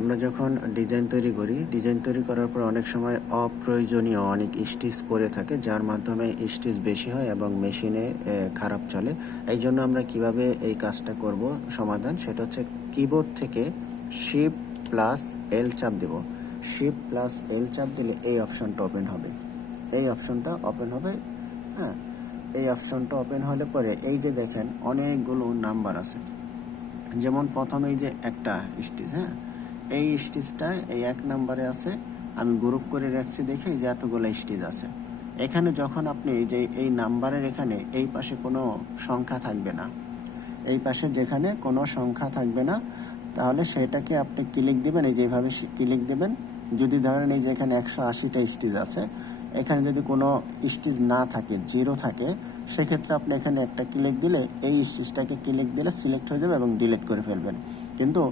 আমরা যখন ডিজাইন তৈরি করি, ডিজাইন তৈরি করার পর অনেক সময় অপ্রয়োজনীয় অনেক স্টিচ পড়ে থাকে, যার মাধ্যমে স্টিচ বেশি হয় এবং মেশিনে খারাপ চলে। এই জন্য আমরা কিভাবে এই কাজটা করব সমাধান, সেটা হচ্ছে কিবোর্ড থেকে শিফট প্লাস এল চাপ দেব। শিফট প্লাস এল চাপ দিলে এই অপশনটা ওপেন হবে। এই অপশনটা ওপেন হবে। হ্যাঁ, এই অপশনটা ওপেন হলে পরে এই যে দেখেন অনেকগুলো নাম্বার আছে। যেমন প্রথমে এই যে একটা স্টিচ, হ্যাঁ, এই স্টিচটা এই 1 নম্বরে আছে। আমি গ্রুপ করে রাখছি দেখে যে এতগুলো স্টিচ আছে। এখানে যখন আপনি যে এই নাম্বারের এখানে এই পাশে কোনো সংখ্যা থাকবে না, এই পাশে যেখানে কোনো সংখ্যা থাকবে না, তাহলে সেটাকে আপনি ক্লিক দিবেন। এই যেভাবে ক্লিক দিবেন। যদি ধরেন এই যে এখানে 180টা স্টিচ আছে, এখানে যদি কোনো স্টিচ না থাকে, জিরো থাকে, সেক্ষেত্রে আপনি এখানে একটা ক্লিক দিলে এই স্টিচটাকে ক্লিক দিলে সিলেক্ট হয়ে যাবে এবং ডিলিট করে ফেলবেন। কিন্তু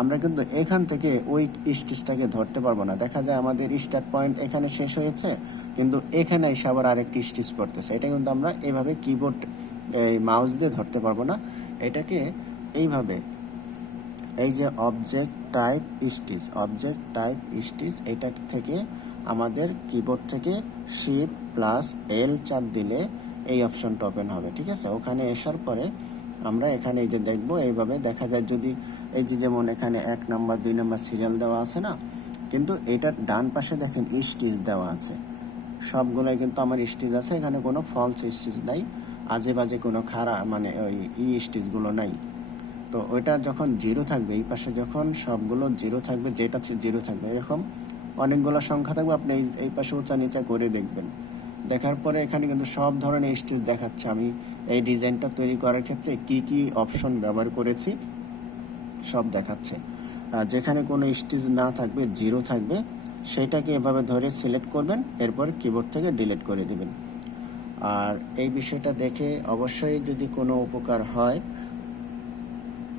আমরা কিন্তু এখান থেকে ওই স্টিচটাকে ধরতে পারবো না। দেখা যায় আমাদের স্টার্ট পয়েন্ট এখানে শেষ হয়েছে, কিন্তু এখানে এসে আবার আরেকটি স্টিচ পড়তেছে। এটা কিন্তু আমরা এইভাবে কিবোর্ড এই মাউস দিয়ে ধরতে পারবো না। এটাকে এইভাবে এই যে অবজেক্ট টাইপ স্টিচ, এটা থেকে আমাদের কিবোর্ড থেকে শিফট প্লাস এল চাপ দিলে এই অপশনটা ওপেন হবে। ঠিক আছে, ওখানে আসার পরে আমরা এখানে এই যে দেখবো, এইভাবে দেখা যায় যদি এই যে যেমন এখানে 1 নাম্বার 2 নাম্বার সিরিয়াল দেওয়া আছে না, কিন্তু এটার ডান পাশে দেখেন স্টিচ দেওয়া আছে। সবগুলোই কিন্তু আমার স্টিচ আছে, এখানে কোনো ফলস স্টিচ নাই, আজে বাজে কোনো খারাপ মানে ওই স্টিচগুলো নাই। তো ওইটা যখন জিরো থাকবে, এই পাশে যখন সবগুলো জিরো থাকবে, যেটা জিরো থাকবে এরকম অনেকগুলো সংখ্যা থাকবে, আপনি এই পাশে উঁচা নিচা করে দেখবেন। দেখার পরে এখানে কিন্তু সব ধরনের স্টিচ দেখাচ্ছে। আমি এই ডিজাইনটা তৈরি করার ক্ষেত্রে কি কি অপশন ব্যবহার করেছি সব দেখাচ্ছে। যেখানে কোনো স্টিচ না থাকবে, জিরো থাকবে, সেটাকে এভাবে ধরে সিলেক্ট করবেন, এরপর কিবোর্ড থেকে ডিলিট করে দেবেন। আর এই বিষয়টা দেখে অবশ্যই যদি কোনো উপকার হয়,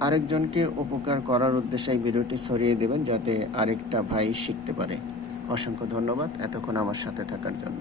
আরেকজনকে উপকার করার উদ্দেশ্যে এই ভিডিওটি ছড়িয়ে দেবেন, যাতে আরেকটা ভাই শিখতে পারে। অসংখ্য ধন্যবাদ এতক্ষণ আমার সাথে থাকার জন্য।